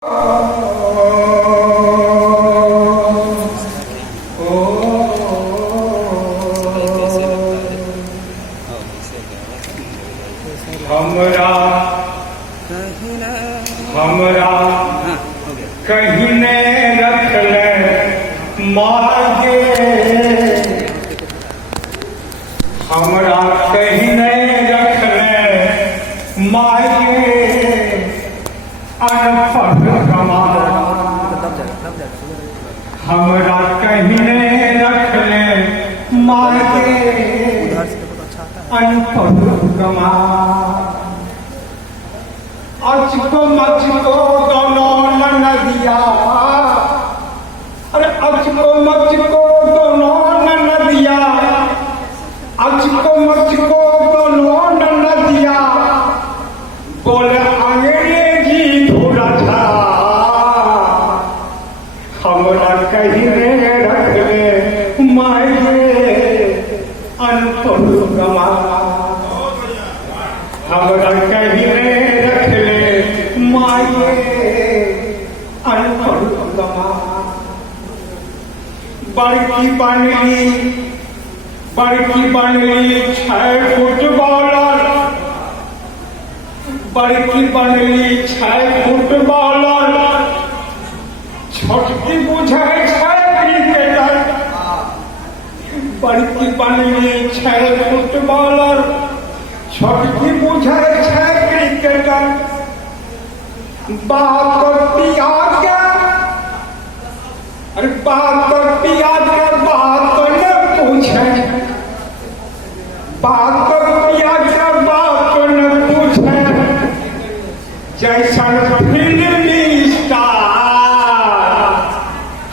हमरा कहीं ने रख ले मागे, हमरा कहीं ने रख ले मागे, अनपढ़ कमार हमरा कहीं ने रख ले मागे, अनपढ़ कमार। अचको मचको दोनों नदिया, अरे अचको मचको दोनों नदिया, अचको मचको दोनों नदिया, बोले अंग्रेजी धूरा था, हमरा कहीं ने रख ले मायके, अनपढ़ कमार। हमरा कहीं ने रख ले माये, अनपढ़ कमार। बड़की बनली 6 फुटबॉलर, बड़की बनली 6 फुटबॉलर, छोटकी बुझे 6 क्रिकेटर। बड़की बनली 6 फुटबॉलर, छोटकी बुझे 6 क्रिकेटर। बाप पिया के, अरे बाप पिया के बात न पूछे, बाप पिया के बात न पूछे, जैसन फिल्मी स्टार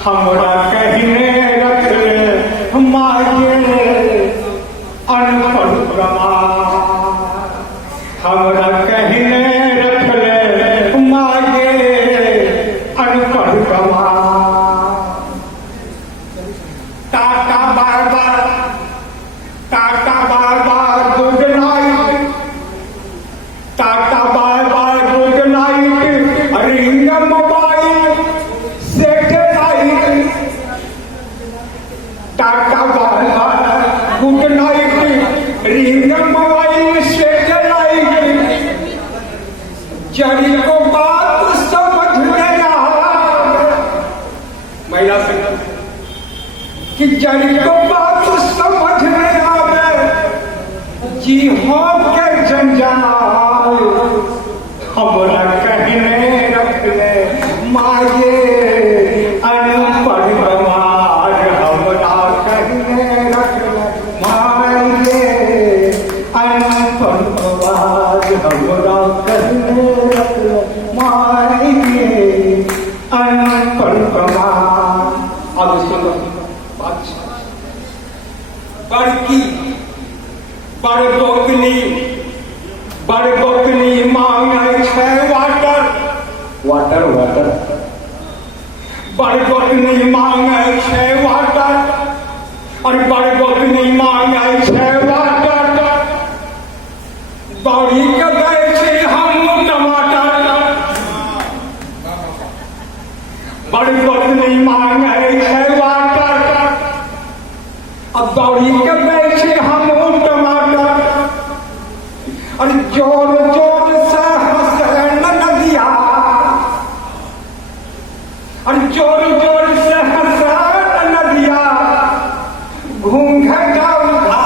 हमरा कहीं ने रख ले मागे, अनपढ़ कमार। हमरा कहीं ने रख ले मागे, अनपढ़ कमार। टाटा बार बार गुड नाइट, टाटा बार बार good night, ring mobile satellite. टाटा बार बार good night, ring mobile satellite. जरी को बात समझ में आ, महिला संगठन कि जरी को बात समझ में आवे, जी हाँ के जंजाल हमरा कहीं ने रख ले माये, अनपढ़ कमार। हमरा कहीं ने रख ले माये, अनपढ़ कमार। हमरा कहीं ने रख ले माये, अनपढ़ कमार। अब सुनो बड़की बड़कोकनी मांगे 6 वाटर, वाटर वाटर। बड़कोकनी मांगे 6 वाटर, और बड़कोकनी मांगे 6 वाटर। बड़ी के बेचे हम टमाटर, बड़कोकनी मांगे 6 वाटर, अब दौड़ी के बेचे हम टमाटर। और जोर जोर से हंसे नदिया, और जोर जोर से हंसे नदिया, घूंघटा उठा।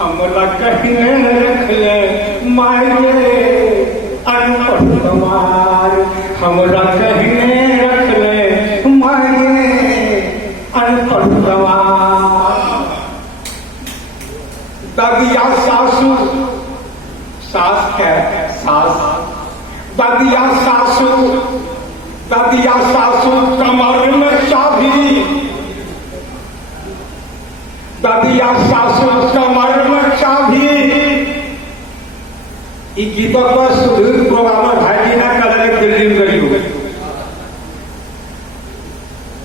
हमरा कहीं ने रख ले माये, अनपढ़ कमार। हमरा कहीं ने रख ले माये, अनपढ़ कमार। ददिया सासू, सास है सास, ददिया सासू कमर में चाभी, ददिया सासू कमर में चाभी। ई गीतों को सुधीर प्रोग्रामर भाई जी ने कल फिल्म करी।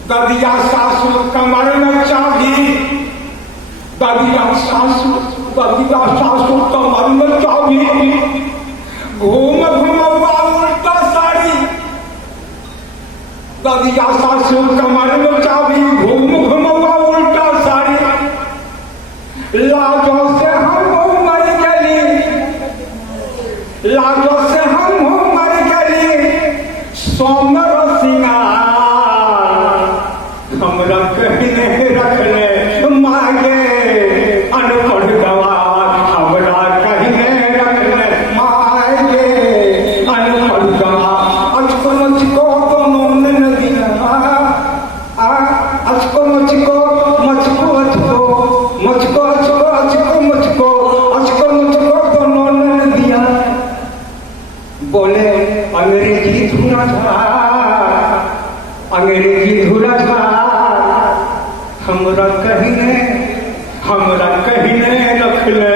ददिया सासू कमर में चाभी, ददिया सासू कमर में चाभी। घूम घूम उल्टा ससिया सासू कमर में चाबी घूम घुमवा उल्टा साड़ी लाजो से हम मर गली लाजो से हम मर गली सोमर सिंगार हमरा कहने रखले मागे अनपढ़ गवार हमरा कहने रखले मागे अनपढ़ गवार अचको मुझको दोनों ने नदिया अचको मुझको मुझको अचको मुझको अचको अचको मुझको अचको मुझको दोनों ने नदिया बोले अंग्रेजी धुरा अंग्रेजी धुरा हमरा कहने रखले